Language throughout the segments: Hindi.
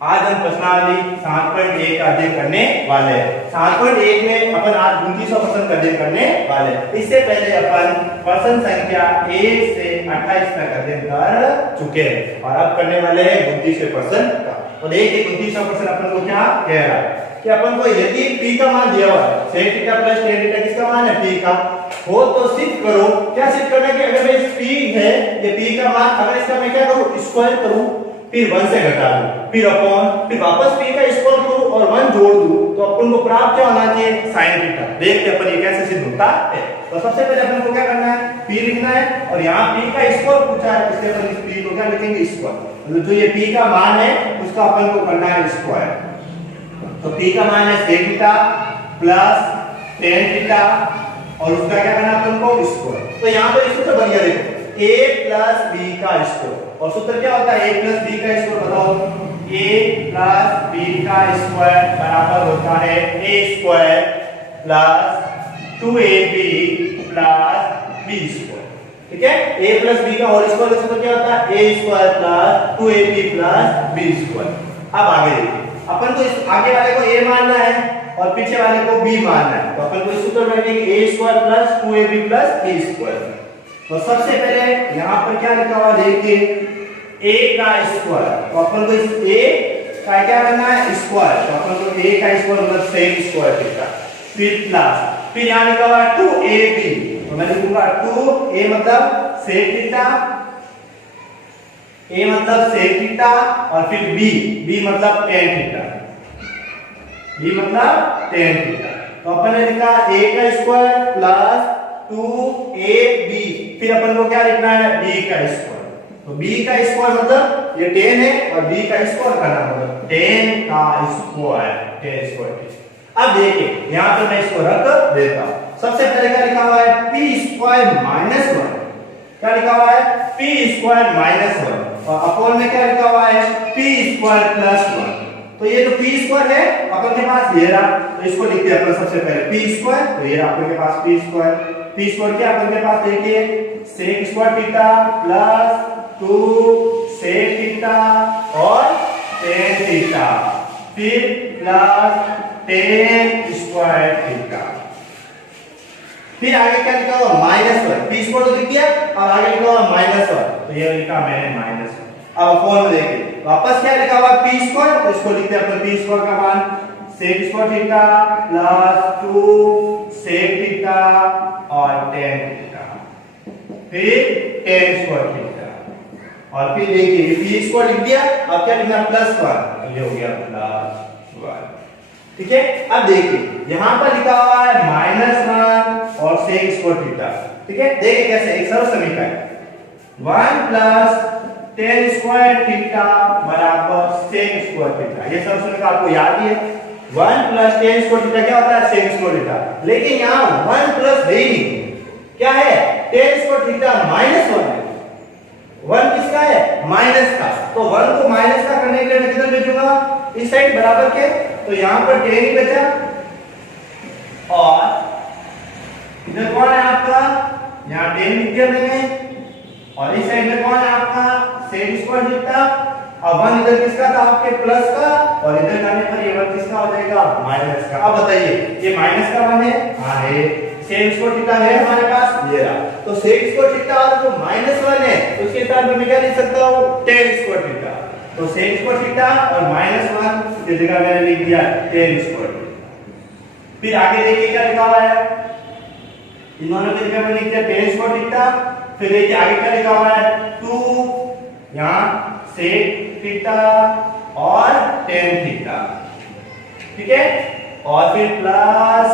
आज हम प्रश्नावली 7.1 का अध्ययन करने वाले हैं। 7.1 में अपन आज 29% का अध्ययन करने वाले हैं। इससे पहले अपन प्रश्न संख्या 1 से 28 तक अध्ययन कर चुके हैं और अब करने वाले हैं 29वें प्रश्न का। और एक 29वां प्रश्न अपन को क्या कह रहा है कि अपन को यदि p का मान दिया हुआ है sec theta plus tan theta किसका मान है p का हो तो सिद्ध करो। क्या सिद्ध करना है कि अगर मैं इस p है ये p का मान अगर इसका मैं क्या करूं स्क्वायर करूं फिर 1 से घटा दूं फिर अपॉन फिर वापस p का स्क्वायर करूं और 1 जोड़ दूं तो अपन को प्राप्त क्या होना चाहिए sin थीटा। देखते अपन ये कैसे सिद्ध होता है। तो सबसे पहले अपन को क्या करना है p लिखना है और यहां p का स्क्वायर पूछा है इसलिए अपन इस p को क्या लिखेंगे स्क्वायर। मतलब जो ये p का मान है उसका अपन को करना है स्क्वायर। तो p का मान है sec theta plus tan theta और उसका क्या करना है अपन को स्क्वायर। तो यहां पर सूत्र बन गया देखो a प्लस b का स्क्वायर और सूत्र क्या होता है a प्लस b का स्क्वायर बताओ a प्लस b का स्क्वायर बराबर होता है a square plus 2ab plus b square. ठीक है a प्लस b का होल स्क्वायर का सूत्र क्या होता है a square plus 2ab plus b square. अब आगे देखिए अपन को इस आगे वाले को a मानना है और पीछे वाले को b मानना है तो अपन को इस सूत्र में लिखेंगे a square plus 2ab plus b square. तो सबसे पहले यहां पर क्या लिखा हुआ देखिए a का स्क्वायर तो अपन को इस a का क्या करना है स्क्वायर तो अपन को a का स्क्वायर मतलब sec स्क्वायर थीटा फिर प्लस फिर यहां लिखा हुआ 2ab तो मैं लिखूंगा 2a मतलब sec थीटा a मतलब sec थीटा और फिर b मतलब tan थीटा b मतलब tan थीटा। तो अपन ने लिखा a का स्क्वायर प्लस 2ab फिर अपन को क्या लिखना है b का स्क्वायर। तो b का स्क्वायर मतलब ये tan है और b का स्क्वायर करना मतलब tan का स्क्वायर tan स्क्वायर। अब देखिए यहां पर मैं इसको रख देता हूं। सबसे पहले क्या लिखा हुआ है p स्क्वायर माइनस 1 क्या लिखा हुआ है p स्क्वायर माइनस 1 और अपॉन में क्या लिखा हुआ है p स्क्वायर प्लस 1। तो ये जो p स्क्वायर है अपन के पास ये रहा तो इसको लिखते हैं अपन सबसे पहले p स्क्वायर तो ये अपन के पास p स्क्वायर क्या अपन के पास देखिए sec square theta plus 2 sec theta और tan थीटा फिर प्लस tan स्क्वायर थीटा फिर आगे क्या लिखा हुआ -1 p स्क्वायर तो लिख दिया और आगे लिखा हुआ -1 तो ये लिखा मैंने -1। अब अपॉन में देखिए वापस क्या लिखा हुआ p स्क्वायर तो इसको लिखते हैं अपन p स्क्वायर का मान sec square theta plus 2 sec theta और tan थीटा फिर tan स्क्वायर थीटा और फिर देखिए p स्क्वायर लिख दिया अब क्या लिखना +1 ये हो गया +1। ठीक है अब देखिए यहां पर लिखा हुआ है -1 और sec स्क्वायर थीटा। ठीक है देखिए कैसे एक सरल समीकरण 1 प्लस tan स्क्वायर थीटा बराबर sec स्क्वायर थीटा। ये सब समीकरण आपको याद ही है 1 प्लस tan स्क्वायर थीटा क्या होता है sec स्क्वायर थीटा। लेकिन यहां 1 प्लस है ही क्या है tan स्क्वायर थीटा -1 है 1 किसका है माइनस का तो 1 को माइनस का करने के लिए मैं किधर भेजूंगा इस साइड बराबर के तो यहां पर tan ही बचा और इधर कौन है आपका यहां tan लिख दिया मैंने और इस साइड में कौन है आपका sec स्क्वायर थीटा अब 1 इधर किसका था आपके प्लस का और इधर जाने पर ये 1 किसका हो जाएगा माइनस का। अब बताइए ये माइनस का 1 है हां है sec स्क्वायर थीटा है हमारे पास ये रहा तो sec स्क्वायर थीटा और जो -1 है उसके साथ मैं क्या लिख सकता हूं tan स्क्वायर थीटा। तो sec स्क्वायर थीटा और -1 की जगह मैंने लिख दिया tan स्क्वायर थीटा। फिर आगे देखिए क्या लिखा हुआ है इन दोनों की जगह में लिख दिया tan स्क्वायर थीटा फिर देखिए आगे क्या लिखा हुआ है 2 यहां sec थीटा और tan थीटा। ठीक है और फिर प्लस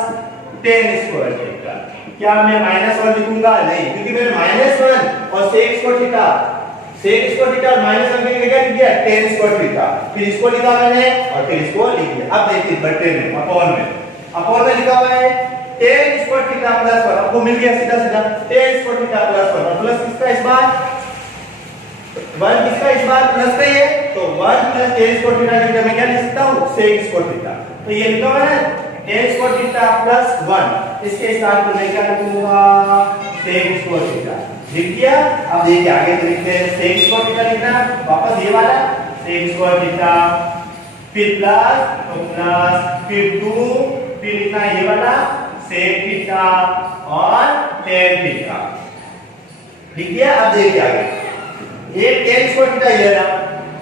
tan स्क्वायर थीटा। क्या मैं -1 लिखूंगा नहीं क्योंकि मैंने -1 और sec स्क्वायर थीटा और -1 की जगह लिख दिया tan स्क्वायर थीटा फिर इसको लिखा मैंने और फिर इसको लिख दिया। अब देखिए बटे में अपॉन में लिखा हुआ है tan स्क्वायर थीटा प्लस 1 आपको मिल गया सीधा tan स्क्वायर थीटा प्लस 1 और प्लस किसका इस बार 1 किसका इस बार प्लस का ही है तो 1 प्लस tan स्क्वायर थीटा की जगह मैं क्या लिख सकता हूं sec स्क्वायर थीटा। तो ये लिखा हुआ है tan स्क्वायर थीटा प्लस 1 इसके साथ तो मैं क्या लिखूंगा sec स्क्वायर थीटा लिख दिया। अब देखिए आगे लिखते हैं sec स्क्वायर थीटा लिखना वापस ये वाला sec स्क्वायर थीटा फिर प्लस फिर 2 फिर लिखना ये वाला सेक थीटा और tan थीटा। ठीक है। अब देखिए आगे एक tan स्क्वायर थीटा ये रहा,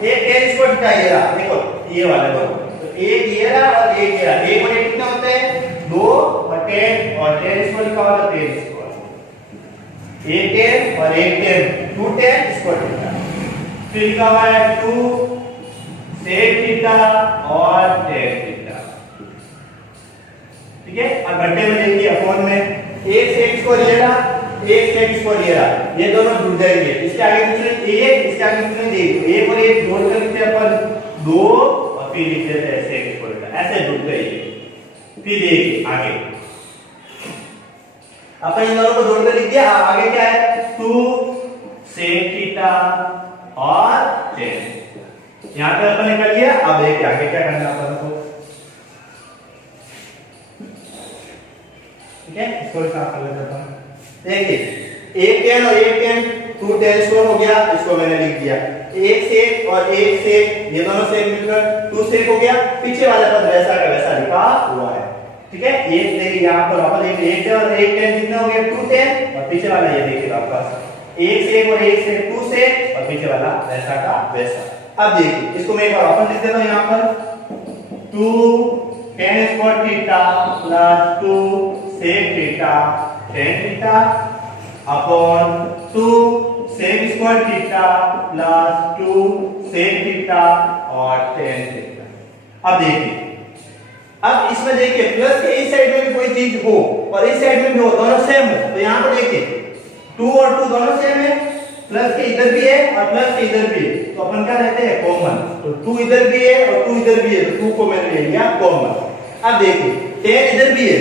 एक tan स्क्वायर थीटा ये रहा, देखो ये वाला दो, तो एक ये रहा और एक ये रहा, एक और एक कितना होते हैं 2 और tan स्क्वायर लिखा होगा tan स्क्वायर, एक tan और एक tan 2 tan स्क्वायर थीटा। फिर लिखा हुआ है 2 सेक थीटा और tan थीटा। ठीक है। अब घंटे में देखिए अपॉन में एक सेक स्क्वायर ये रहा, एक सेक स्क्वायर ये रहा, ये दोनों जुड़ जाएंगे, इसके आगे दूसरे एक, इसके आगे दूसरे एक और एक जोड़ कर लिखते हैं अपन 2 और फिर लिख देते हैं सेक स्क्वायर, ऐसे जुड़ गए। फिर देखिए आगे अपन इन दोनों को जोड़कर लिख दिया, आगे क्या है 2 सेक थीटा और tan। यहां पे अपन ने कर लिया। अब देखिए आगे क्या करना अपन को। ठीक है, इसको साफ कर लेते हैं। देखिए एक tan और एक tan 2 tan स्क्वायर हो गया, इसको मैंने लिख दिया। एक सेक और एक सेक ये दोनों सेक मिलकर 2 सेक हो गया, पीछे वाला पद वैसा का वैसा लिखा हुआ है। ठीक है। एक देखिए यहां पर वापस देखिए एक tan और एक tan कितना हो गया 2 tan और पीछे वाला ये देखिए वापस एक सेक और एक सेक 2 सेक और पीछे वाला वैसा का वैसा। अब देखिए इसको मैं एक बार वापस लिख देता हूं यहां पर 2 tan square theta plus 2 sec theta tan theta upon 2 sec square theta plus 2 sec theta और tan थीटा। अब देखिए अब इसमें देखिए प्लस के इस साइड में भी कोई चीज हो और इस साइड में भी हो, दोनों सेम हो, तो यहां पर देखिए 2 और 2 दोनों सेम है, प्लस के इधर भी है और प्लस के इधर भी है, तो अपन क्या रहते हैं कॉमन, तो 2 इधर भी है और 2 इधर भी है, तो 2 को मैंने ले लिया कॉमन। अब देखिए tan इधर भी है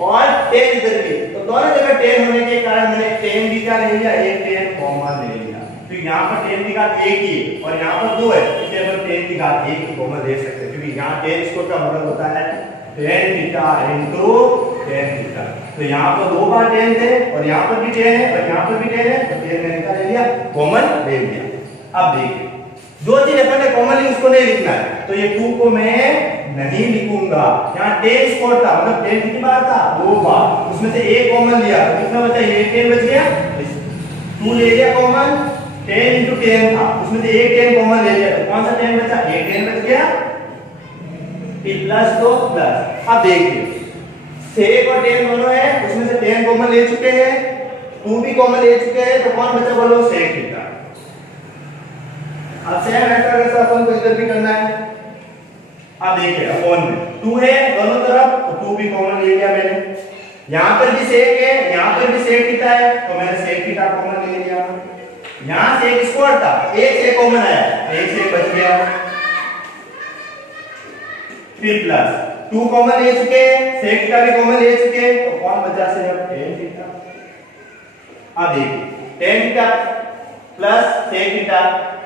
और tan इधर भी है, तो दोनों जगह tan होने के कारण मैंने tan भी क्या ले लिया, एक tan कॉमन ले लिया। तो यहाँ पर tan की घात 1 ही है और यहाँ पर 2 है, इसलिए अपन tan की घात 1 ही कॉमन ले सकते हैं, क्योंकि यहाँ tan स्क्वायर का मतलब होता है tan theta into tan theta. तो यहाँ पर 2 बार tan थे और यहाँ पर भी tan है और यहाँ पर भी tan है, तो tan मैंने क्या ले लिया कॉमन ले लिया। अब देखिए जो चीज अपन ने कॉमन ली उसको नहीं लिखना है, तो ये 2 को मैं नहीं लिखूंगा। यहाँ tan स्क्वायर था मतलब tan कितनी बार था 2 बार, उसमें से एक कॉमन लिया तो कितना बचा, ये tan बच गया, 2 ले लिया कॉमन, tan into tan था उसमें से एक tan कॉमन ले लिया, तो कौन सा tan बचा, एक tan बच गया, फिर प्लस 2 प्लस। अब देखिए सेक और tan दोनों है, उसमें से tan कॉमन ले चुके हैं, 2 भी कॉमन ले चुके हैं, तो कौन बचा बोलो सेक थीटा। अब सेम वेक्टर के साथ अपन को इधर भी करना है। अब देखिए अपॉन में 2 है दोनों तरफ, तो 2 भी कॉमन ले लिया मैंने, यहां पर भी सेक है यहां पर भी सेक थीटा है, तो मैंने सेक थीटा कॉमन ले लिया। यहां सेक स्क्वायर था, एक सेक कॉमन आया, एक सेक बच गया, फिर प्लस 2 कॉमन ले चुके हैं, सेक थीटा भी कॉमन ले चुके हैं, तो कौन बचा सिर्फ tan थीटा। अब देखिए tan theta plus sec theta,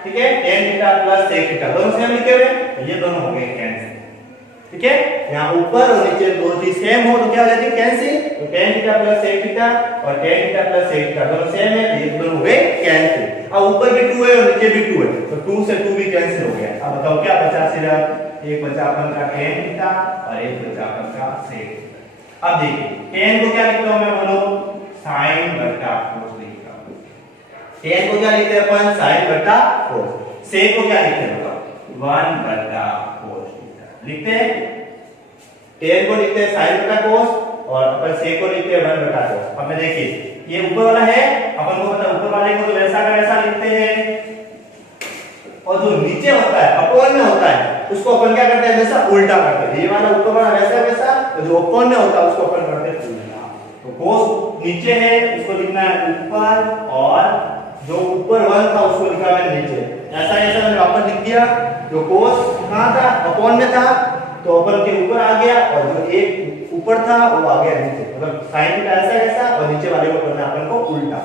ठीक है, tan theta plus sec theta दोनों सेम लिखे हुए, ये दोनों हो गए कैंसिल। ठीक है, यहाँ ऊपर और नीचे दो चीज सेम हो तो क्या हो जाती है कैंसिल, तो tan theta plus sec theta और tan theta plus sec theta दोनों सेम है, ये दोनों हो गए कैंसिल। अब ऊपर भी 2 है और नीचे भी 2 है, तो 2 से 2 भी कैंसिल हो गया। अब बताओ क्या बचा, सिर्फ एक बचा अपन का tan थीटा और एक बचा अपन का सेक थीटा। अब देखिए tan को क्या लिखता हूं मैं, बोलो sin बटा cos लिखता हूं। tan को क्या लिखते हैं अपन, sin बटा cos। सेक को क्या लिखते हैं, 1 बटा cos थीटा लिखते हैं। tan को लिखते हैं sin बटा cos और अपन सेक को लिखते हैं 1 बटा cos। अब मैं देखिए ये ऊपर वाला है, अपन को पता ऊपर वाले को तो वैसा का वैसा लिखते हैं, और जो नीचे होता है अपॉन में होता है उसको अपन क्या करते हैं, वैसा उल्टा करते हैं। ये वाला ऊपर वाला वैसा वैसा, तो जो अपॉन में होता है उसको अपन करते हैं उल्टा। तो cos नीचे है उसको लिखना है ऊपर, और जो ऊपर 1 था उसको लिखा है नीचे। ऐसा ऐसा मैंने वापस लिख दिया, जो cos कहां था अपॉन में था तो अपन के ऊपर आ गया, और जो एक ऊपर था वो आ गया नीचे, मतलब sin थीटा ऐसा ऐसा और नीचे वाले को करना अपन को उल्टा।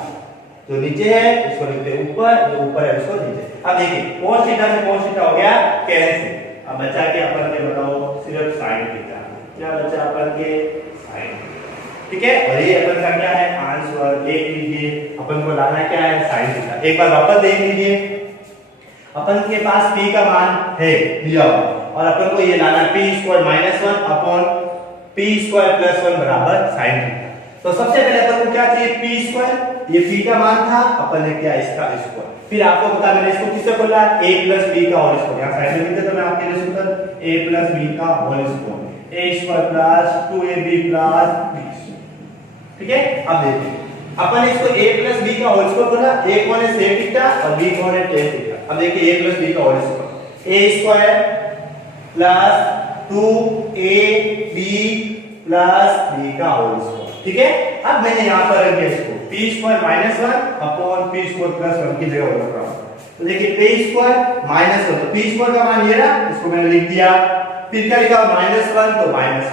जो नीचे है उसको लिखते हैं ऊपर, जो ऊपर है उसको नीचे। अब देखिए cos थीटा से cos थीटा हो गया कैंसिल। अब बचा के अपन के बताओ सिर्फ sin थीटा, क्या बचा अपन के sin। ठीक है, और ये अपन का क्या है आंसर, देख लीजिए अपन को लाना क्या है sin थीटा। एक बार वापस देख लीजिए, अपन के पास p का मान है दिया हुआ और अपन को ये लाना p² -1 अपॉन p² + 1 बराबर sin थीटा। तो सबसे पहले अपन को क्या चाहिए, p², ये p का मान था, अपन ने क्या इसका स्क्वायर। फिर आपको पता मैंने इसको किससे खोला, a + b का होल स्क्वायर। यहां साइड में लिख दे तो मैं आपके लिए सूत्र a + b का whole square, a² + 2ab + b। ठीक है, अब देखिए अपन इसको a + b का होल स्क्वायर बोला, a कौन है sec थीटा और b कौन है tan थीटा। अब देखिए a + b का whole square, a² + 2ab + b का होल स्क्वायर। ठीक है, अब मैंने यहां पर रख दिया इसको p² -1 अपॉन p² + 1 की जगह रख रहा हूं। तो देखिए p² -1, तो p² का मान ये रहा, इसको मैंने लिख दिया। फिर क्या लिखा, -1 तो -1,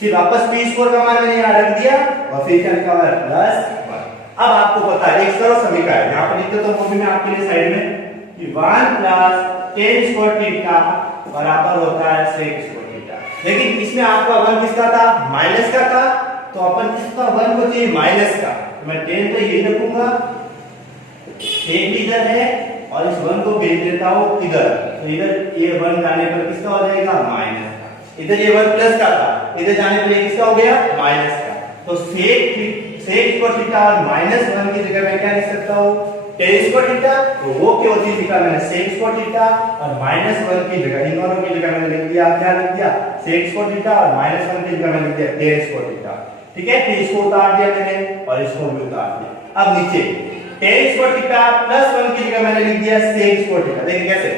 फिर वापस p² का मान मैंने यहां रख दिया और फिर क्या लिखा है +1। अब आपको पता है एक सरल समीकरण यहां पर लिख देता हूं, वो भी मैं आपके लिए साइड में कि 1 + tan² थीटा बराबर होता है sec² थीटा। लेकिन इसमें आपका 1 किसका था, माइनस का था, तो अपन किसका 1 को चाहिए माइनस का, तो मैं tan तो ये रखूंगा, sec इधर है और इस 1 को भेज देता हूं इधर, तो इधर ये 1 जाने पर किसका हो जाएगा माइनस का, इधर ये 1 प्लस का था, इधर जाने पर ये किसका हो गया माइनस का। तो sec² थीटा और -1 की जगह मैं क्या लिख सकता हूं tan² थीटा, तो वो क्या चीज लिखा मैंने sec² थीटा और -1 की जगह, इन दोनों की जगह मैंने लिख दिया, क्या लिख दिया sec² थीटा और -1 की जगह मैंने लिख दिया tan² थीटा। ठीक है, फिर इसको उतार दिया मैंने और इसको भी उतार दिया। अब नीचे tan² थीटा + 1 की जगह मैंने लिख दिया sec² थीटा। देखिए कैसे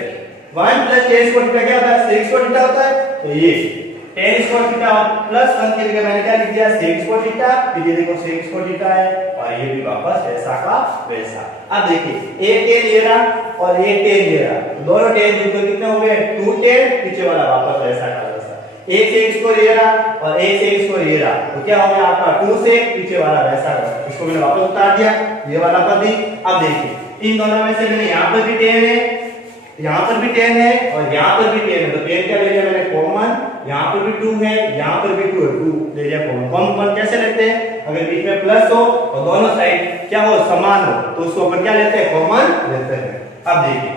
1 + tan² थीटा क्या होता है, sec² थीटा होता है, तो ये tan² थीटा + 1 की जगह मैंने क्या लिख दिया sec² थीटा, फिर ये देखो sec² थीटा है और ये भी वापस ऐसा का वैसा। अब देखिए एक tan ये रहा और एक tan ये रहा, दोनों tan बिल्कुल कितने हो गए 2 tan, पीछे वाला वापस ऐसा का वैसा। एक sec² ये रहा और एक sec² ये रहा, तो क्या हो गया आपका 2 sec, पीछे वाला वैसा का, इसको मैंने वापस उतार दिया, ये वाला पर भी। अब देखिए इन दोनों में से मैंने यहां पर भी tan है, यहां पर भी tan है और यहां पर भी tan है, तो tan क्या ले लिया मैंने कॉमन, यहां पर भी 2 है, यहां पर भी 2 है, 2 ले लिया कॉमन। कॉमन कैसे लेते हैं, अगर बीच में प्लस हो और दोनों साइड क्या हो समान हो तो उसको अपन क्या लेते हैं कॉमन लेते हैं। अब देखिए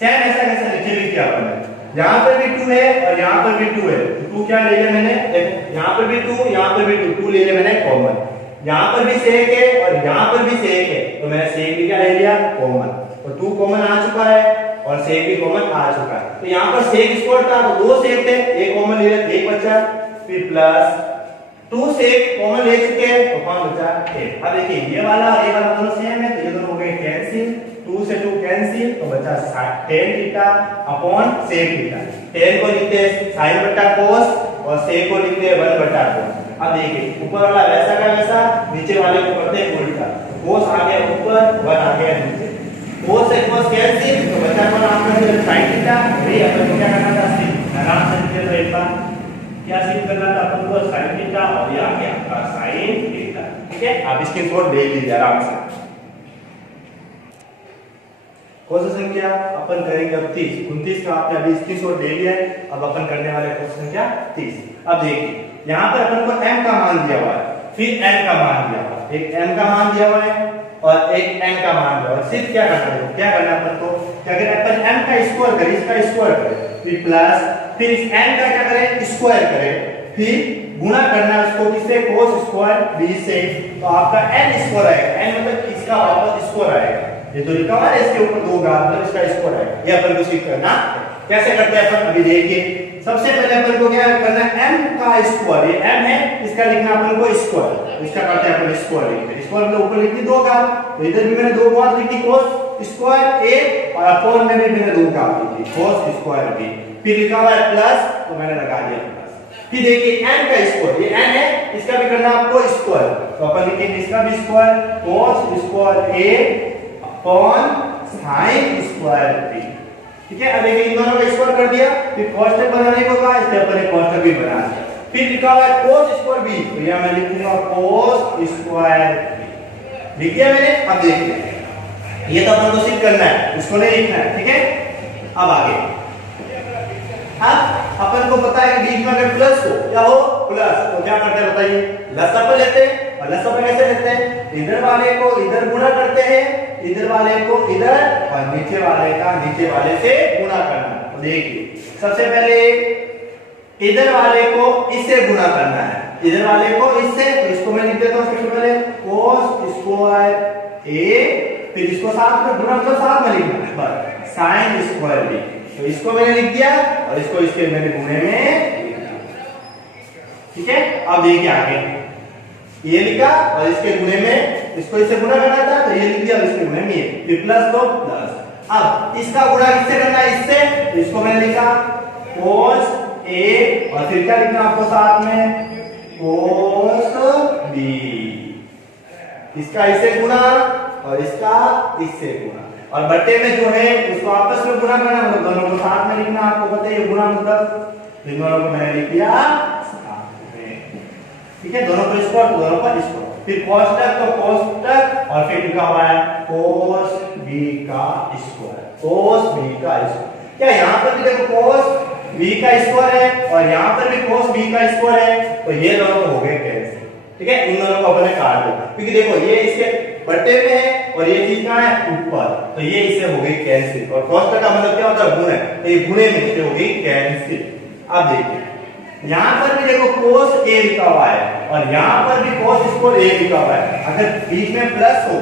सेम ऐसा कैसे नीचे भी किया अपन ने, यहां पर भी 2 है और यहां पर भी 2 है, तो 2 क्या ले लिया मैंने, देखो यहां पर भी 2 यहां पर भी 2 ले लिया मैंने कॉमन, यहां पर भी sec है और यहां पर भी sec है, तो मैंने sec भी क्या ले लिया कॉमन, तो 2 कॉमन आ चुका है और sec भी कॉमन आ चुका है। तो यहां पर sec² था तो 2 sec थे, एक कॉमन ले लिया, एक बचा, फिर प्लस 2 sec कॉमन ले चुके हैं तो कौन बचा 1। अब देखिए ये वाला और ये वाला दोनों सेम है, तो ये दोनों हो गए कैंसिल, 2 से 2 कैंसिल, तो बचा tan theta upon sec theta. tan को लिखते हैं sin बटा cos और sec को लिखते हैं 1 बटा cos। अब देखिए ऊपर वाला वैसा का वैसा, नीचे वाले को करते हैं उल्टा, cos आ गया ऊपर 1 आ गया नीचे, cos से cos कैंसिल, तो बचा कौन आपका sin थीटा। भाई अपन को क्या करना था, आराम से लिख लो एक बार, क्या सिद्ध करना था अपन को sin थीटा और ये आ गया आपका sin थीटा। ठीक है, आप इसके स्क्वायर ले लीजिए आराम से। कौन सा संख्या अपन करेंगे अब 30, 29 का आपने अभी स्क्रीनशॉट ले लिया है, अब अपन करने वाले क्वेश्चन संख्या 30। अब देखिए यहां पर अपन को m का मान दिया हुआ है, फिर n का मान दिया हुआ है, एक m का मान दिया हुआ है और एक n का मान दिया हुआ है। सिर्फ क्या करना है, क्या करना है अपन को, क्या करें अपन m का स्क्वायर करें, इसका स्क्वायर करें, फिर प्लस, फिर इस n का क्या करें स्क्वायर करें, फिर गुणा करना है उसको किससे cos स्क्वायर b से, तो आपका n स्क्वायर आएगा, n मतलब इसका वापस स्क्वायर आएगा, ये तो लिखा हुआ है इसके ऊपर 2 घात मतलब इसका स्क्वायर है, ये अपन को सीख करना कैसे करते हैं अपन अभी देखिए। सबसे पहले अपन को क्या करना है m का स्क्वायर, ये m है इसका लिखना अपन को स्क्वायर, इसका करते हैं अपन स्क्वायर लिखते हैं, स्क्वायर मतलब ऊपर लिखती 2 घात, तो इधर भी मैंने 2 घात लिखी cos स्क्वायर a और अपॉन में भी मैंने 2 घात लिखी cos स्क्वायर b, फिर लिखा हुआ है प्लस तो मैंने लगा दिया प्लस। फिर देखिए n का स्क्वायर, ये n है इसका भी करना आपको स्क्वायर, तो अपन लिखेंगे इसका भी square cos square a upon sin square b। ठीक है, अब देखिए इन दोनों का स्क्वायर कर दिया, फिर कोष्ठक बनाने को कहा इसलिए अपन ने कोष्ठक भी बना दिया, फिर लिखा हुआ है cos स्क्वायर b, तो यहां मैं लिख दूंगा cos स्क्वायर b, लिख दिया मैंने। अब देखिए ये तो अपन को सिद्ध करना है, उसको नहीं लिखना है। ठीक है, अब आगे अब अपन को पता है कि बीच में अगर प्लस हो क्या हो प्लस, तो क्या करते हैं बताइए, लसाअ लेते हैं, और लसाअ कैसे लेते हैं, इधर वाले को इधर गुणा करते हैं इधर वाले को इधर और नीचे वाले का नीचे वाले से गुणा करना। तो देखिए सबसे पहले इधर वाले को इससे गुणा करना है, इधर वाले को इससे, तो इसको मैं लिख देता हूं सबसे पहले cos स्क्वायर a, फिर इसको साथ में गुणा मतलब साथ में लिखना है बस sin स्क्वायर b। तो इसको मैंने लिख दिया और इसको इसके मैंने गुणे में लिख दिया। ठीक है, अब देखिए आगे ये लिखा और इसके गुणे में इसको इससे गुणा करना था तो ये लिख दिया और इसके गुणे में ये, फिर प्लस दो प्लस। अब इसका गुणा किससे करना है, इससे, तो इसको मैंने लिखा cos a और फिर क्या लिखना आपको साथ में cos b, इसका इससे गुणा और इसका इससे गुणा, और बट्टे में जो है उसको आपस में गुणा करना, मतलब दोनों को साथ में लिखना। आपको पता है ये गुणा मतलब इन दोनों को मैंने लिख दिया साथ में। ठीक है, दोनों को इसको और दोनों पर इसको, फिर कोष्टक तो कोष्टक और फिर लिखा हुआ है cos b का स्क्वायर, cos b का स्क्वायर। क्या यहाँ पर भी देखो cos b का स्क्वायर है और यहाँ पर भी cos b का स्क्वायर है, तो ये दोनों हो गए कैंसिल। ठीक है, इन दोनों को अपने काट दो, क्योंकि देखो ये इसके बट्टे में है और ये चीज कहां है ऊपर, तो ये इससे हो गई कैंसिल। और कोष्टक का मतलब क्या होता है गुणे, तो ये गुणे में इससे हो गई कैंसिल। अब देखिए यहां पर भी देखो cos a लिखा हुआ है और यहां पर भी cos स्क्वायर a लिखा हुआ है। अगर बीच में प्लस हो,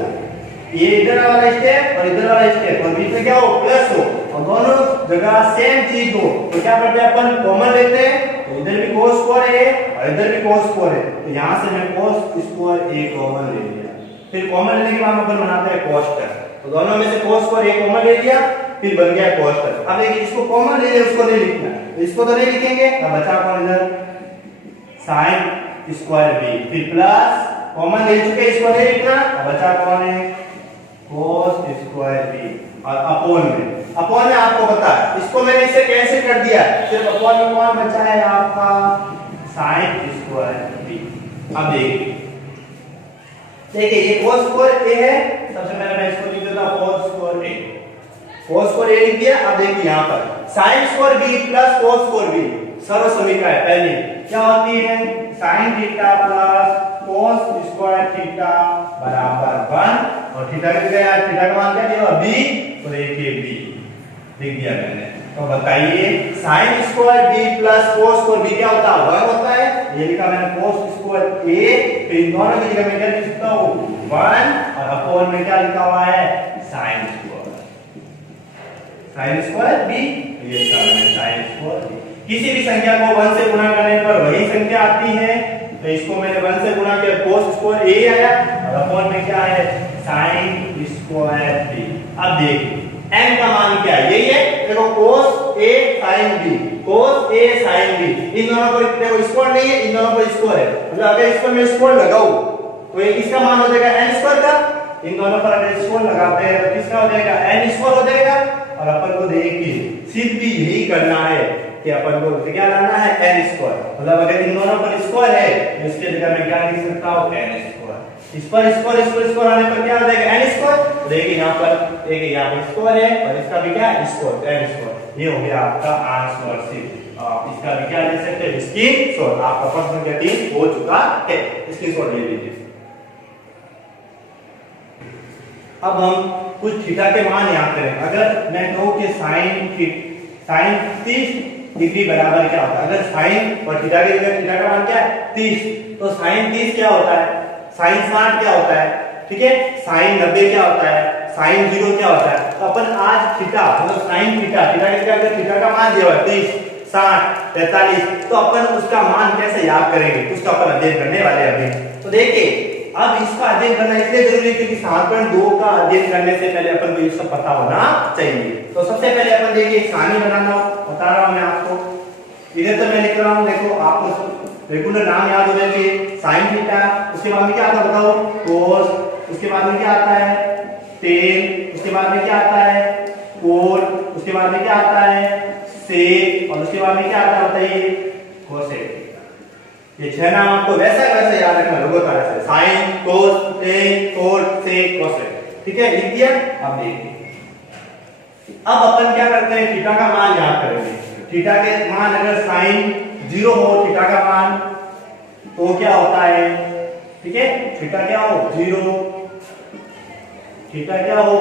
ये इधर वाला स्टेप और इधर वाला स्टेप और बीच में क्या हो प्लस हो और दोनों जगह सेम चीज हो, तो क्या करते हैं अपन कॉमन लेते हैं, तो इधर भी cos स्क्वायर a और इधर भी cos स्क्वायर है, तो यहां से मैं cos स्क्वायर a कॉमन ले लिया। फिर कॉमन लेने के बाद अपन बनाते हैं कोष्टक, तो दोनों में से cos स्क्वायर a कॉमन ले लिया, फिर बन गया कोष्टक। अब देखिए इसको कॉमन ले लिया, उसको नहीं लिखना, तो इसको तो नहीं लिखेंगे, अब बचा कौन इधर sin स्क्वायर b, फिर प्लस कॉमन ले चुके इसको नहीं लिखना, अब बचा कौन है cos स्क्वायर b और अपोन में आपको पता है इसको मैंने इसे कैसे कर दिया, सिर्फ अपोन में कौन बचा है आपका sin स्क्वायर b। अब देखिए ये cos स्क्वायर a है, सबसे पहले मैं इसको लिख देता हूं cos square a, cos square a लिख दिया। अब देखिए यहां पर sin square b plus cos square b सर्व समीकरण है, पहली क्या होती है sin theta plus cos square theta बराबर 1 और थीटा का क्या है, थीटा का मान क्या दिया b, तो देखिए b लिख दिया मैंने। तो बताइए sin square b plus cos square b क्या होता है, 1 होता है, ये लिखा मैंने cos स्क्वायर a, फिर इन दोनों की जगह मैं क्या लिख सकता हूं 1 और अपोन में क्या लिखा हुआ है sin स्क्वायर b, ये लिखा मैंने sin स्क्वायर b। किसी भी संख्या को 1 से गुणा करने पर वही संख्या आती है, तो इसको मैंने 1 से गुणा किया cos स्क्वायर a आया और अपोन में क्या है sin स्क्वायर b। अब देखिए n का मान क्या है, यही है, देखो cos a sin b, cos a sin b, इन दोनों को देखो स्क्वायर नहीं है, इन दोनों को स्क्वायर है, मतलब अगर इस पर मैं स्क्वायर लगाऊं तो ये किसका मान हो जाएगा n स्क्वायर का, इन दोनों पर अगर स्क्वायर लगाते हैं तो किसका हो जाएगा n स्क्वायर हो जाएगा। और अपन को देखिए सिर्फ भी यही करना है कि अपन को क्या लाना है n स्क्वायर, मतलब अगर इन दोनों पर स्क्वायर है तो इसके जगह मैं क्या लिख सकता हूं n स्क्वायर, इस पर स्क्वायर आने पर क्या हो जाएगा n स्क्वायर। देखिए यहां पर देखिए यहां पर स्क्वायर है और इसका भी क्या स्क्वायर n स्क्वायर, ये हो गया आपका आंसर सिर्फ। आप इसका भी क्या ले सकते हैं स्क्रीनशॉट, आपका प्रश्न संख्या 3 हो चुका है, स्क्रीनशॉट ले लीजिए। अब हम कुछ थीटा के मान याद करें। अगर मैं कहूं कि sin 30 डिग्री बराबर क्या होता है, अगर sin और थीटा के जगह थीटा का मान क्या है 30, तो sin 30 क्या होता है, sin 60 क्या होता है, ठीक है, sin 90 क्या होता है, sin 0 क्या होता है। तो अपन आज थीटा मतलब sin थीटा के जगह अगर थीटा का मान दिया हुआ 30, 60, 43, तो अपन उसका मान कैसे याद करेंगे, उसका अपन अध्ययन करने वाले हैं अभी। तो देखिए अब इसका अध्ययन करना इसलिए जरूरी है क्योंकि 7.2 का अध्ययन करने से पहले अपन को ये सब पता होना चाहिए। तो सबसे पहले अपन देखिए सारणी बनाना बता रहा हूं मैं आपको, इधर तो मैं लिख रहा हूं, देखो आपको रेगुलर नाम याद होना चाहिए, sin थीटा, उसके बाद में क्या आता है बताओ cos, उसके बाद में क्या आता है tan, उसके बाद में क्या आता है cot, उसके बाद में क्या आता है sec और उसके बाद में क्या आता है बताइए cosec। ये 6 नाम आपको वैसा वैसे याद रखना लोगों तरह से, sin cos tan cot sec cosec, ठीक है, लिख दिया। अब देखिए अब अपन क्या करते हैं थीटा का मान याद करेंगे। थीटा के मान अगर sin 0 हो थीटा का मान तो क्या होता है, ठीक है, थीटा क्या हो 0, थीटा क्या हो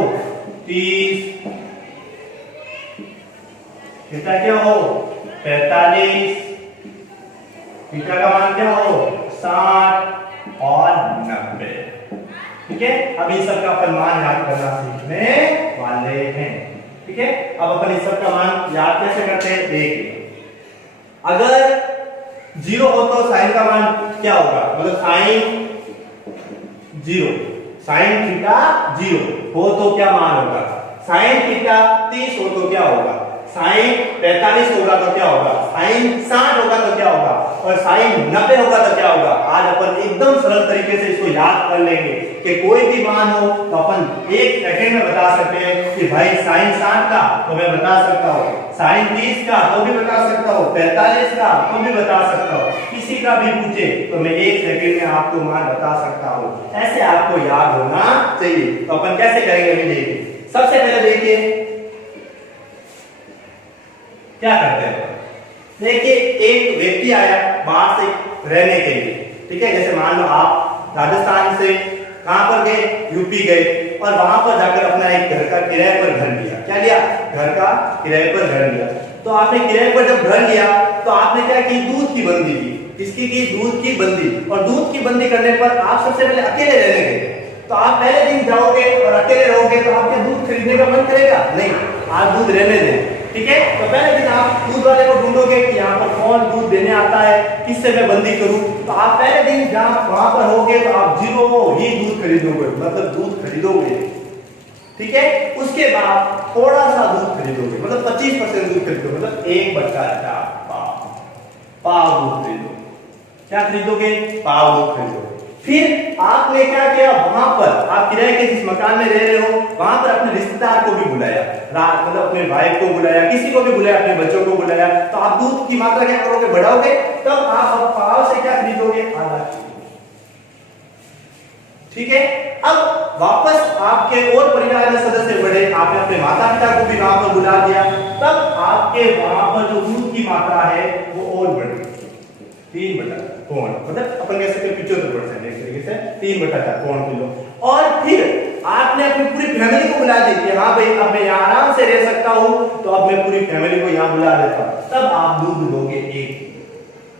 30, थीटा क्या हो 45, थीटा का मान क्या हो 60 और 90। ठीक है, अब इन सब का अपन मान याद करना सीखने वाले हैं। ठीक है, अब अपन इस सब का मान याद कैसे करते हैं देखिए। अगर 0 हो तो साइन का मान क्या होगा, मतलब साइन 0, साइन थीटा 0 हो तो क्या मान होगा, साइन थीटा 30 हो तो क्या होगा, साइन 45 होगा तो क्या होगा, साइन 60 होगा तो क्या होगा, और साइन 90 होगा तो क्या होगा। आज अपन एकदम सरल तरीके से इसको याद कर लेंगे कि कोई भी मान हो तो अपन 1 सेकंड में बता सकते हैं कि भाई साइन 60 का तो मैं बता सकता हूँ, साइन 30 का तो भी बता सकता हूँ, 45 का तो भी बता सकता हूँ, किसी का भी पूछे तो मैं 1 सेकंड में आपको मान बता सकता हूँ। ऐसे आपको याद होना चाहिए। तो अपन कैसे करेंगे अभी देखिए। सबसे पहले देखिए क्या करते हैं, देखिए एक व्यक्ति आया बाहर से रहने के लिए। ठीक है, जैसे मान लो आप राजस्थान से कहां पर गए, यूपी गए, और वहां पर जाकर अपना एक घर का किराए पर घर लिया। क्या लिया, घर का किराए पर घर लिया। तो आपने किराए पर जब घर लिया तो आपने क्या की, दूध की बंदी की। किसकी की, दूध की बंदी। और दूध की बंदी करने पर आप सबसे पहले अकेले रहने गए। तो आप पहले दिन जाओगे और अकेले रहोगे तो आपके दूध खरीदने का मन करेगा नहीं, आप दूध रहने दें। ठीक है, तो पहले दिन आप दूध वाले को ढूंढोगे कि यहाँ पर कौन दूध देने आता है, किससे मैं बंदी करूं। तो आप पहले दिन जहां वहां पर होगे तो आप 0 ही दूध खरीदोगे, मतलब दूध खरीदोगे। ठीक है, उसके बाद थोड़ा सा दूध खरीदोगे, मतलब 25% दूध खरीदोगे, मतलब 1/4 पाव दूध खरीदोगे। क्या खरीदोगे, पाव दूध खरीदोगे। फिर आपने क्या किया, वहां पर आप किराए के जिस मकान में रह रहे हो वहां पर अपने रिश्तेदार को भी बुलाया, मतलब अपने भाई को बुलाया, किसी को भी बुलाया, अपने बच्चों को बुलाया। तो आप दूध की मात्रा क्या करोगे, बढ़ाओगे। तब आप अब पाव से क्या खरीदोगे, आधा किलो। ठीक है, अब वापस आपके और परिवार में सदस्य बढ़े, आपने अपने माता पिता को भी वहां पर बुला दिया। तब आपके वहां पर जो दूध की मात्रा है वो और बढ़ गई, 3/4 पौन, मतलब अपन कह सकते हैं 75% एक तरीके से 3/4 पौन किलो। और फिर आपने अपनी पूरी फैमिली को बुला दी कि हाँ भाई अब मैं यहाँ आराम से रह सकता हूँ, तो अब मैं पूरी फैमिली को यहाँ बुला देता हूँ। तब आप दूध दोगे 1,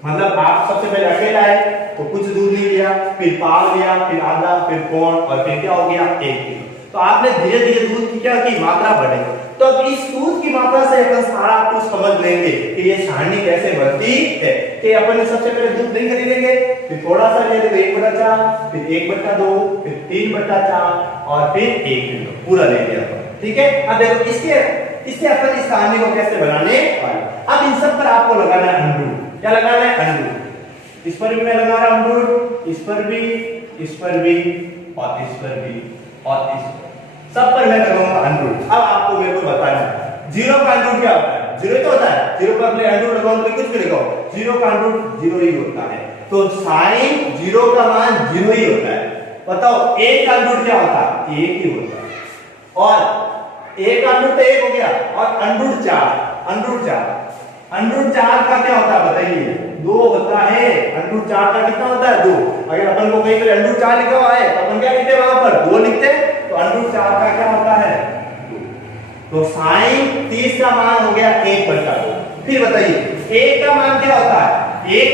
मतलब आप सबसे पहले अकेला है तो कुछ दूध नहीं लिया, फिर पाव लिया, फिर आधा, फिर पौन, और फिर क्या हो गया 1 किलो। तो आपने धीरे धीरे दूध की क्या की मात्रा बढ़ेगी। तो अब इस दूध की मात्रा से अपन सारा कुछ समझ लेंगे कि ये सारणी कैसे बनती है। कि अपन सबसे पहले दूध नहीं खरीदेंगे, फिर थोड़ा सा ले लेंगे 1/4, फिर 1/2, फिर 3/4 और फिर 1 किलो पूरा ले लिया। ठीक है, अब देखो इसके अपन इस कहानी को कैसे बनाने वाले। अब इन सब पर आपको लगाना है अंडूर। क्या लगाना है, अंडूर। इस पर भी मैं लगा रहा हूं अंडूर, इस पर भी, इस पर भी, और इस पर भी, और इस पर, सब पर मैं लगाऊंगा अंडूर। अब आपको मेरे को बताना है 0 का अंडूर क्या होता है, 0 तो होता है, 0 पर अपने अंडूर लगाओ तो कुछ भी लगाओ, 0 का अंडूर 0 ही होता है। तो साइन 0 का मान 0 ही होता है। बताओ 1 का अंडूर क्या होता है, 1 ही होता है। और 1 का अंडूर तो 1 हो गया, और अंडूर 4, अंडूर 4 का क्या होता है बताइए, 2 होता है। अंडूर 4 का कितना होता है, 2। अगर अपन को कहीं पर अंडूर 4 लिखा हुआ है तो अपन क्या लिखते हैं, वहां पर 2 लिखते हैं। तो अंडूर 4 का क्या होता है, 2। तो साइन 30 का मान हो गया 1/2। फिर बताइए 1 का मान क्या होता है, 1,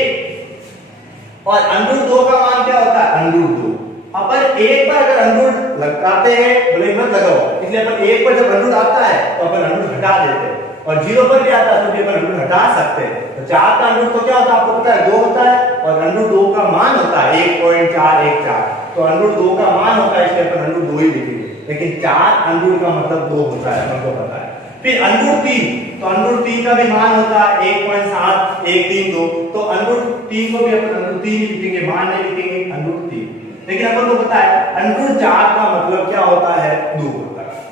और अंडूर 2 का मान क्या होता है, अंडूर 2। अपन एक बार अगर अंडूर लगाते हैं, बोले मत लगाओ, इसलिए अपन 1 पर जब अंडूर आता है तो अपन अंडूर हटा देते हैं, और 0 पर भी आता है तो भी अपन अंडूर हटा सकते हैं। तो 4 का अंडूर तो क्या होता है आपको पता है, 2 होता है, और अंडूर 2 का मान होता है 1.414। तो अंडूर 2 का मान होता है, इसलिए अपन अंडूर 2 ही लिखेंगे। लेकिन 4 अंडूर का मतलब 2 होता है, हमको पता है। फिर अंडूर 3, तो अंडूर 3 का भी मान होता है 1.7132। तो अंडूर 3 को भी अपन अंडूर 3 ही लिखेंगे, मान नहीं लिखेंगे, अंडूर 3। लेकिन अपन को पता है अंडूर 4 का मतलब क्या होता है, 2 होता है।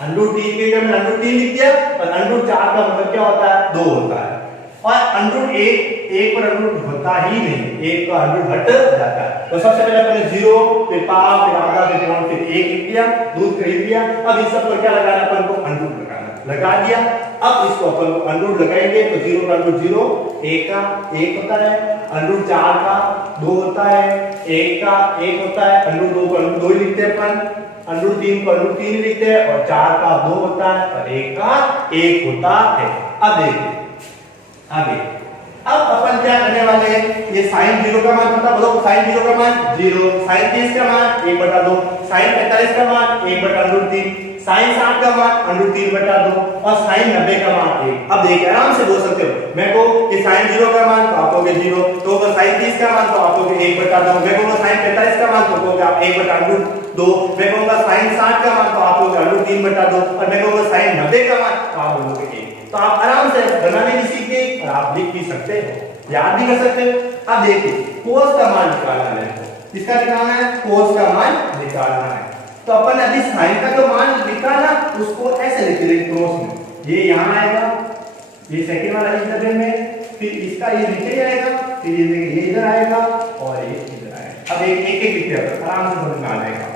अंडूर 3 के जगह अंडूर 3 लिख दिया, और अंडूर 4 का मतलब क्या होता है, 2 होता है। और अंडूर 1 पर अंडूर होता ही नहीं, 1 का अंडूर हट जाता है। तो सबसे पहले अपने 0, फिर पाव, फिर आधा, फिर पौन, फिर 1 लिख दिया, दूध खरीद लिया। अब इस सब पर क्या लगाना, अपन को अंडूर लगाना, लगा दिया। अब इसको अपन अंडूर लगाएंगे तो 0 का अंडूर 0, 1 का 1 होता है, अंडूर 4 का 2 होता है, 1 का 1 होता है, अंडूर 2 का अंडूर 2 ही लिखते हैं अपन। √3 को √3 लिखते हैं और 4 का 2 होता है और 1 का 1 होता है। अब देखिए आगे, अब अपन क्या करने वाले हैं, ये sin 0 का मान पता, बोलो sin 0 का मान 0, sin 30 का मान 1/2, sin 45 का मान 1/√3, sin 60 का मान √3/2 और sin 90 का मान 1। अब देखिए आराम से बोल सकते हो, मैं को कि sin 0 का मान तो आप कहोगे 0, तो अगर sin 30 का मान तो आप कहोगे 1/2, मैं कहूंगा sin 45 का मान तो कहोगे आप 1/√2, मैं कहूंगा sin 60 का मान तो आप कहोगे √3/2 और मैं कहूंगा sin 90 का मान तो आप बोलोगे 1। तो आप आराम से बनाने भी सीख गए और आप लिख भी सकते हो, याद भी कर सकते हो। अब देखिए cos का मान निकालना है, किसका निकालना है, cos का मान निकालना है। तो अपन अभी sin का जो मान निकाला उसको ऐसे लिख देंगे क्रॉस में, ये यहाँ आएगा, ये सेकंड वाला इस डब्बे में, फिर इसका ये नीचे आएगा, फिर ये इधर आएगा और ये इधर आएगा। अब एक एक लिखते हैं, आराम से समझ में आ जाएगा।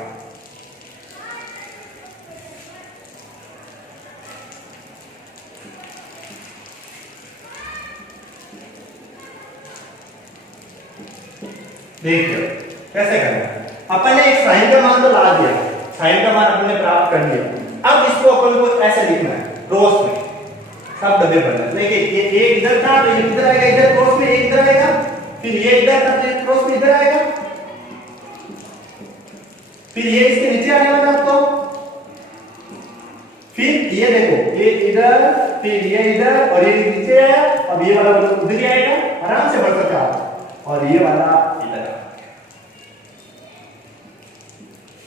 देखिए कैसे करना है, अपन ने एक साइन का मान तो ला दिया, साइन का मान अपन ने प्राप्त कर लिया। अब इसको अपन को ऐसे लिखना है क्रॉस में, सब डब्बे बनना। देखिए ये एक इधर था तो ये इधर आएगा, इधर क्रॉस में एक इधर आएगा, फिर ये इधर था तो क्रॉस में इधर आएगा, फिर ये इसके नीचे आने वाला तो, फिर ये देखो ये इधर, फिर ये इधर और ये नीचे आया, अब ये वाला उधर ही आएगा, आराम से बढ़ सकता है, और ये वाला इधर।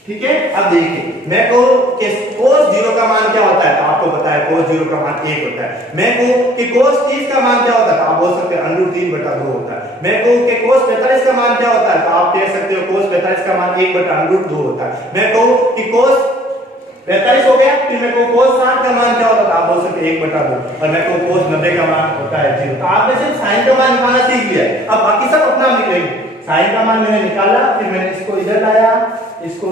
ठीक है, अब देखिए मैं कहूं कि cos 0 का मान क्या होता है, तो आपको पता है cos 0 का मान 1 होता है। मैं कहूं कि cos 30 का मान क्या होता है, तो आप बोल सकते हैं √3/2 होता है। मैं कहूं कि cos 45 का मान क्या होता है, तो आप कह सकते हो cos 45 का मान 1/√2 होता है। मैं कहूं कि cos 45 हो गया, फिर मैं कहूं cos 60 का मान क्या होता है, तो आप बोल सकते हैं 1/2 और मैं कहूं cos 90 का मान होता है 0। तो आपने सिर्फ sin का मान निकालना सीख लिया, अब बाकी सब अपना लिख लेंगे। sin का मान मैंने निकाला, फिर मैंने इसको इधर लाया, इसको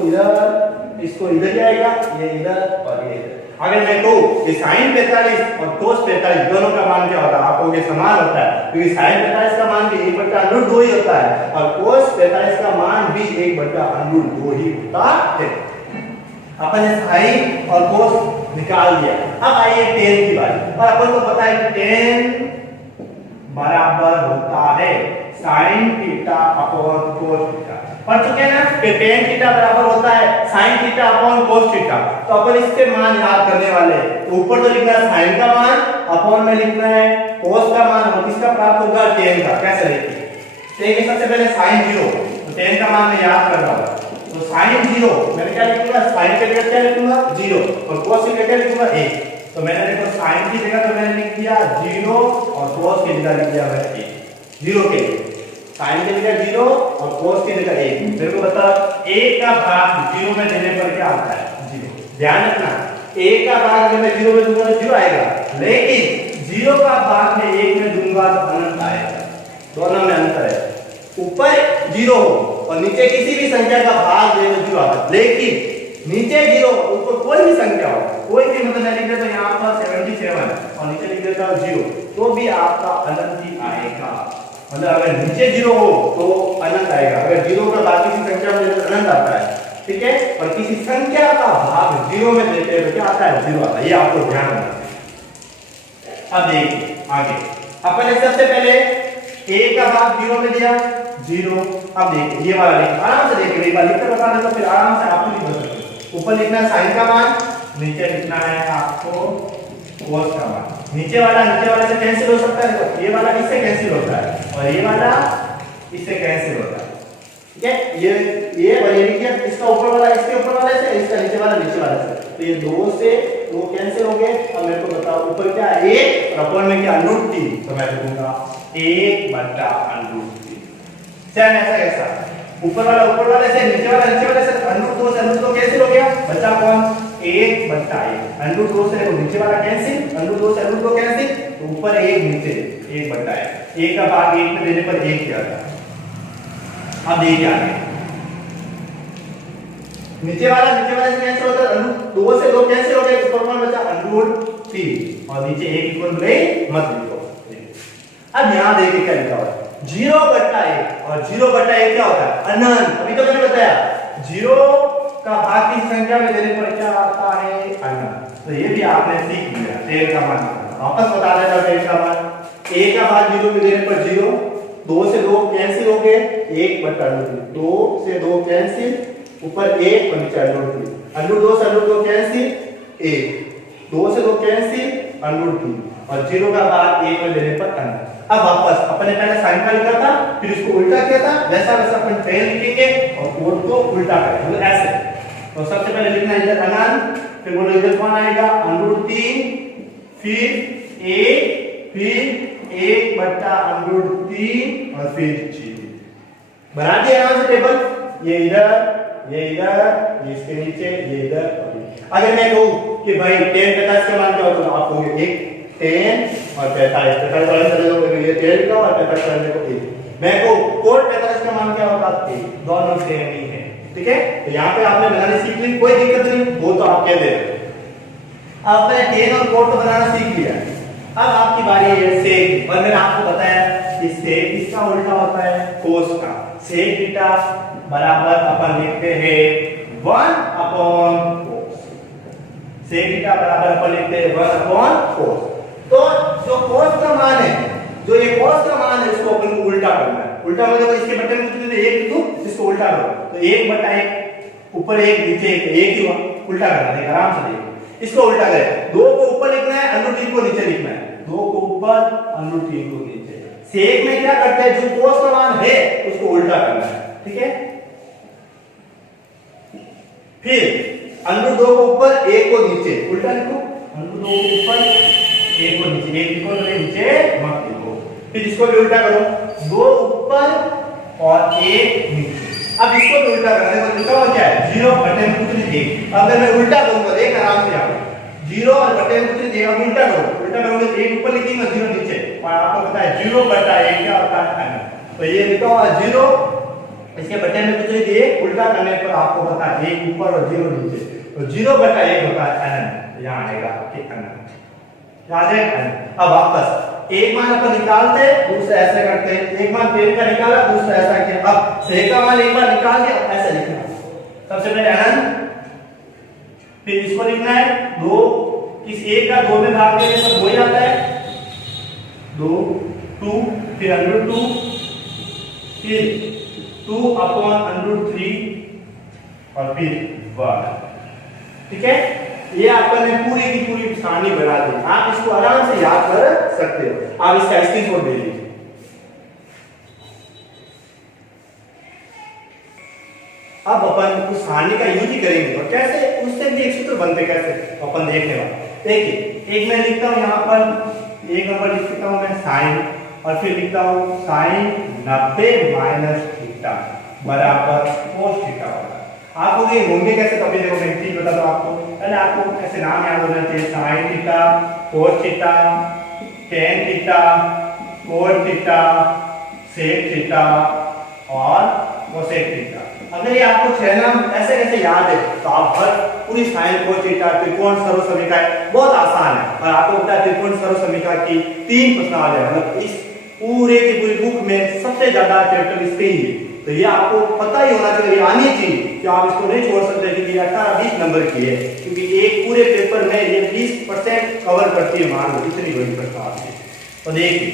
इधर ही आएगा, ये इधर और ये इधर। अगर मैं कहूं कि sin 45 और cos 45 दोनों का मान क्या होता है, आप कहोगे समान होता है, क्योंकि sin 45 का मान भी 1/√2 ही होता है और cos 45 का मान भी 1/√2 ही होता है। अपन ने sin और cos निकाल दिया। अब आइए tan की बारी, और अपन को पता है कि tan बराबर होता है sin theta upon cos theta. पढ़ चुके हैं ना कि tan थीटा बराबर होता है sin theta upon cos theta. तो अपन इसके मान याद करने वाले हैं, तो ऊपर तो लिखना है sin का मान, अपॉन में लिखना है cos का मान, और किसका प्राप्त होगा, tan का। कैसे लिखेंगे, देखिए सबसे पहले sin 0, तो tan का मान मैं याद कर रहा हूं, तो sin 0 मैंने क्या लिखूंगा, sin के जगह क्या लिखूंगा 0 और cos की जगह लिखूंगा 1। तो मैंने देखो sin की जगह तो मैंने लिख दिया 0 और cos की जगह लिख दिया मैंने 1। 0 के लिए sin की जगह 0 और cos की जगह 1। मेरे को बता 1 का भाग 0 में देने पर क्या आता है, 0। ध्यान रखना 1 का भाग अगर मैं 0 में दूंगा तो 0 आएगा, लेकिन 0 का भाग मैं 1 में दूंगा तो अनंत आएगा। दोनों में अंतर है, ऊपर 0 हो और नीचे किसी भी संख्या का भाग दे तो 0 आता है, लेकिन नीचे 0 ऊपर कोई भी संख्या हो, कोई भी, मतलब मैं लिख देता हूं यहां पर 77 और नीचे लिख देता हूं 0, तो भी आपका अनंत ही आएगा। मतलब अगर नीचे 0 हो तो अनंत आएगा, अगर 0 का भाग किसी संख्या में देते तो अनंत आता है। ठीक है, और किसी संख्या का भाग 0 में देते हैं तो क्या आता है, 0 आता है। ये आपको ध्यान रखना है। अब देखिए आगे, अपन ने सबसे पहले 1 का भाग 0 में दिया 0। अब देखिए ये वाला लिख, आराम से देखिए, एक बार लिखकर बता दें तो फिर आराम से आप लिख सकते हो। ऊपर लिखना है sin का मान, नीचे लिखना है आपको cos का मान। नीचे वाला से कैंसिल हो सकता है, तो ये वाला इससे कैंसिल होता है और ये वाला इससे कैंसिल होता है। ठीक है, ये और ये लिखिए, इसका ऊपर वाला इसके ऊपर वाले से, इसका नीचे वाला नीचे वाले से, तो ये 2 से 2 कैंसिल हो गए। अब मेरे को बताओ ऊपर क्या है 1 और अपॉन में क्या √3, तो मैं लिखूंगा 1/√3। सेम ऐसा ऊपर वाले से नीचे वाले से √2 से √2 कैंसिल हो गया, बचा कौन 1/1। √2 से नीचे वाला कैंसिल, √2 से √2 कैंसिल, तो ऊपर 1 नीचे 1/1। 1 का भाग 1 में देने पर 1 ही आता है। अब देखिए आगे, नीचे वाला से कैंसिल होता है, √2 से 2 कैंसिल हो गए, ऊपर कौन बचा √3 और नीचे 1 इक्वल नहीं मत लिखो। अब यहां देखिए क्या लिखा हुआ है 0/1 और 0/1 क्या होता है, अनंत। अभी तो मैंने बताया 0 का भाग की संख्या में देने पर क्या आता है अनंत। तो ये भी आपने सीख लिया टेन का मान। वापस बता देता हूं टेन का मान। a का भाग 0 में देने पर 0, 2 से 2 कैंसिल हो गए 1/√3, 2 से 2 कैंसिल, ऊपर 1 और नीचे √3, √2 से √2 कैंसिल 1, 2 से 2 कैंसिल √3 और 0 का भाग 1 में देने पर अनंत। अब वापस अपने पहले साइन का लिखा था, फिर इसको उल्टा किया था, वैसा वैसा अपन टेन लिखेंगे और कोड को उल्टा करेंगे, मतलब ऐसे। तो सबसे पहले लिखना है इधर अनंत, फिर बोलो इधर कौन आएगा √3, फिर 1, फिर 1/√3 और फिर 0। बना दिया यहां से टेबल, ये इधर, ये इसके नीचे, ये इधर। अगर मैं कहूं कि भाई 10 45 का मान क्या होता है, तो आप कहोगे 1 10 और 45 45 वाले लोग ये 10 का और 45 वाले को 1। मैं कहूं कोड 45 का मान क्या होता है, दोनों सेम ही है, ठीक है। तो यहाँ पे आपने बनाने सीख ली, कोई दिक्कत नहीं, वो तो आप कह दे रहे। अब मैंने 10 और कोड तो बनाना सीख लिया, अब आपकी बारी है सेक। और मैंने आपको बताया कि सेक इसका उल्टा होता है कोस का। सेक थीटा बराबर अपन लिखते हैं 1/cos। सेक थीटा बराबर अपन लिखते हैं 1/cos। तो जो cos का मान है, जो ये cos का मान है, उसको अपन को उल्टा करना है। उल्टा मतलब इसके बटे में कितने थे 1 लिखो, इसको उल्टा करो तो 1/1, ऊपर 1 नीचे 1 ही हुआ, उल्टा करना है आराम से देखो। इसको उल्टा करें, 2 को ऊपर लिखना है, √3 को नीचे लिखना है, 2 को ऊपर √3 को नीचे। सेक में क्या करते हैं, जो cos का मान है उसको उल्टा करना है, ठीक है। फिर √2 को ऊपर 1 को नीचे, उल्टा लिखो, √2 को ऊपर 1 को नीचे, 1 लिखो तो नीचे मत लिखो। फिर इसको भी उल्टा करो, 2 ऊपर और 1 नीचे। अब इसको भी उल्टा करने को लिखा हुआ क्या है 0/√3। अगर मैं उल्टा करूंगा देख आराम से यहाँ 0 और √3 अब उल्टा करो, उल्टा करोगे तो 1 ऊपर लिखेंगे 0 नीचे, और आपको पता है 0/1 क्या होता है, तो ये लिखा हुआ 0, इसके बटे में कुछ नहीं दिए, उल्टा करने पर आपको पता है 1 ऊपर और 0 नीचे, तो 0/1 होता है अनंत। यहाँ आएगा आपके अनंत, याद है अनंत। अब वापस एक मान अपन निकालते हैं, दूसरा ऐसे करते हैं, एक मान 10 का निकाला, दूसरा ऐसा किया। अब सेक का मान एक बार निकाल दिया, अब ऐसे लिखना है, सबसे पहले अनंत, फिर इसको लिखना है 2, इस 1 का 2 में भाग देने पर 2 ही आता है, 2 2, फिर √2, फिर 2/√3 और फिर 1, ठीक है। ये आपने पूरी की पूरी सारणी बना दी, आप इसको आराम से याद कर सकते हो। आप इसका स्क्रीनशॉट ले लीजिए। अब अपन उस सारणी का यूज ही करेंगे, और कैसे उससे भी एक सूत्र बनते कैसे अपन देखने वाले। देखिए एक मैं लिखता हूं यहाँ पर, एक नंबर लिख देता हूं मैं साइन, और फिर लिखता हूं साइन 90 - थीटा बराबर cos थीटा होगा। आपको ये होंगे कैसे, तभी देखो मैं चीज बता दूं आपको। पहले आपको ऐसे नाम याद होना चाहिए, sine theta, cos theta, tan theta, cot theta, sec theta और cosec थीटा। अगर ये आपको 6 नाम ऐसे कैसे याद है, तो आप हर पूरी साइन cos थीटा, त्रिकोण सर्वसमीका बहुत आसान है। और आपको पता है त्रिकोण सर्वसमीका की 3 प्रश्न आ जाए, मतलब इस पूरे की पूरी बुक में सबसे ज्यादा चैप्टर इसके ही है। तो ये आपको पता ही होना चाहिए, आनी चाहिए कि आप इसको नहीं छोड़ सकते, क्योंकि ये 18-20 नंबर की है, क्योंकि एक पूरे पेपर में ये 20% कवर करती है, मान लो इतनी बड़ी प्रश्न आती है। तो देखिए,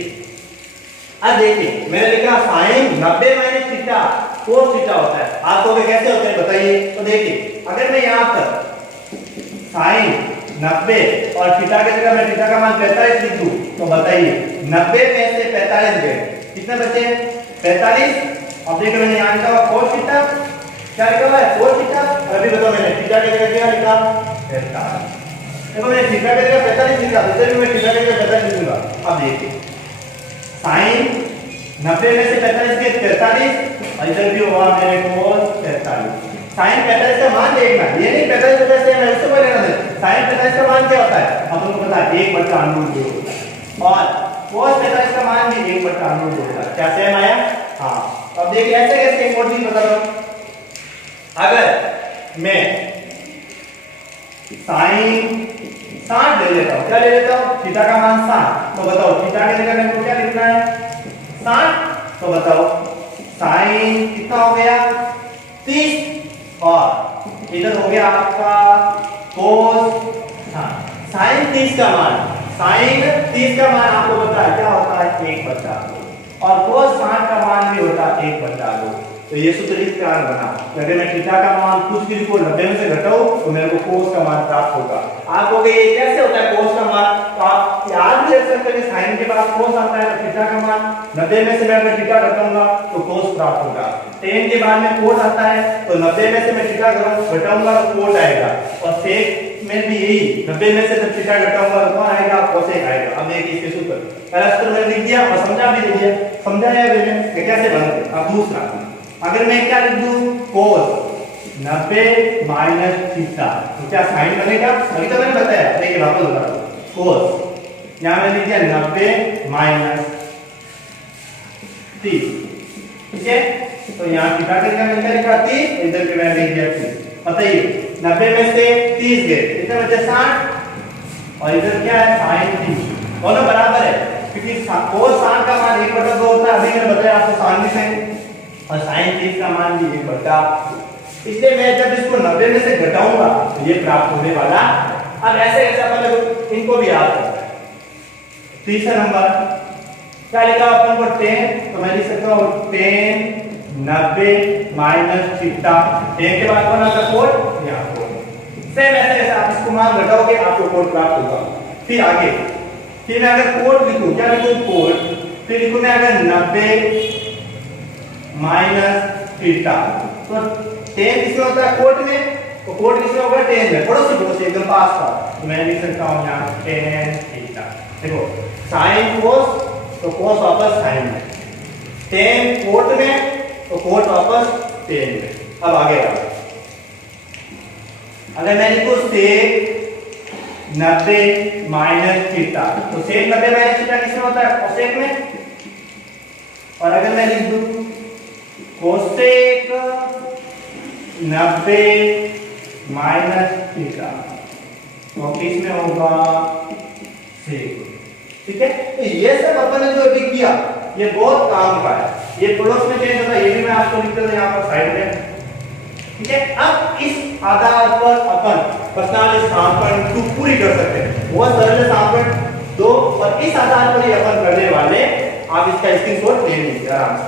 अब देखिए मैंने लिखा साइन 90 - थीटा cos थीटा होता है। आप कहोगे कैसे होता है बताइए। तो देखिए अगर मैं यहाँ पर साइन 90 और थीटा के जगह मैं थीटा का मान 45 लिख दूं, तो बताइए 90 में से 45 गए, कितने बचे 45। अब देखो मैंने यहाँ लिखा हुआ cos थीटा, क्या लिखा हुआ है cos थीटा, अभी बताओ मैंने थीटा के जगह क्या लिखा 45। देखो मैंने थीटा के जगह 45 लिखा, इधर भी मैं थीटा के जगह 45 लिखूंगा। अब देखिए साइन 90 में से 45 के 45, और इधर भी हुआ मेरे cos 45। साइन 45 का मान देखना, ये नहीं 45 वजह से मैं उससे बोल रहा हूं। साइन 45 का मान क्या होता है अपन को पता है 1/√2 होता है, और cos 45 का मान भी 1/√2 होता है। क्या सेम आया? हाँ। अब देखिए ऐसे कैसे एक और चीज बता रहा हूं, अगर मैं साइन 60 ले लेता हूं, क्या ले लेता हूं थीटा का मान 60, तो बताओ थीटा की जगह मेरे को क्या लिखना है 60, तो बताओ साइन कितना हो गया 30, और इधर आपका cos, हाँ sin 30 का मान, sin 30 का मान आपको पता है क्या होता है 1/2, और cos 60 का मान भी होता है 1/2। तो ये सूत्र इस प्रकार बना, अगर मैं थीटा का मान कुछ भी लिखूं 90 में से घटाऊं तो मेरे को cos का मान प्राप्त होगा। आप कहोगे ये कैसे होता है cos का मान, तो आप याद भी रख सकते हैं sin के बाद cos आता है तो थीटा का मान 90 में से मैं अगर थीटा घटाऊंगा तो cos प्राप्त होगा। tan के बाद में cos आता है तो 90 में से मैं थीटा घटाऊंगा तो cot आएगा, और sec में भी यही 90 में से जब थीटा घटाऊंगा तो कौन आएगा cosec आएगा। अब देखिए इसके सूत्र, पहला सूत्र मैंने लिख दिया और समझा भी दिया, समझाया भी मैंने कैसे बनते। अब दूसरा, अगर मैं क्या लिख दूं cos 90 माइनस थीटा तो क्या साइन बनेगा, अभी तो मैंने बताया, देखिए वापस बता रहा हूं cos, यहां मैंने लिख दिया 90 माइनस 30, ठीक है। तो यहां थीटा का क्या लिखा 30, इधर पे मैंने लिख दिया 30। बताइए 90 में से 30 गए कितने बचे 60, और इधर क्या है sin 30, दोनों बराबर है क्योंकि cos 60 का मान 1/2 होता है, अभी मैंने बताया आपको sin भी sin, और sin 30 का मान भी 1/2, इसलिए मैं जब इसको 90 में से घटाऊंगा तो ये प्राप्त होने वाला। अब ऐसे ऐसे अपन इनको भी याद करते हैं। तीसरा नंबर क्या लिखा अपन को 10, तो मैं लिख सकता हूं 10 90 माइनस थीटा, 10 के बाद कौन आता कोट, यहां कोट। सेम ऐसे ऐसे आप इसको मान घटाओगे आपको कोट प्राप्त होगा। फिर आगे, फिर मैं अगर कोट लिखूं, क्या लिखूं कोट, फिर लिखूं मैं अगर 90 माइनस थीटा, तो 10 किसमें होता है कोट में, तो कोट किसमें होगा 10 में, पड़ोसी एकदम पास का, तो मैं लिख सकता हूं यहां 10 थीटा। देखो sin cos, तो cos वापस sin में, 10 कोट में तो कोट वापस 10 में। अब आगे आओ, अगर मैं लिखूं sec 90 माइनस थीटा, तो sec 90 माइनस थीटा किसमें होता है cosec में, और अगर मैं लिख दूं cosec 90 माइनस थीटा तो किसमें होगा sec, ठीक है। तो ये सब अपन ने जो अभी किया ये बहुत काम का है, ये पड़ोस में चेंज होता है, ये भी मैं आपको लिख देता हूं यहां पर साइड में, ठीक है। अब इस आधार पर अपन प्रश्नावली समीकरण 2 पूरी कर सकते हैं, बहुत सरल समीकरण 2, और इस आधार पर ही अपन करने वाले, आप इसका स्क्रीनशॉट ले लीजिए आराम से।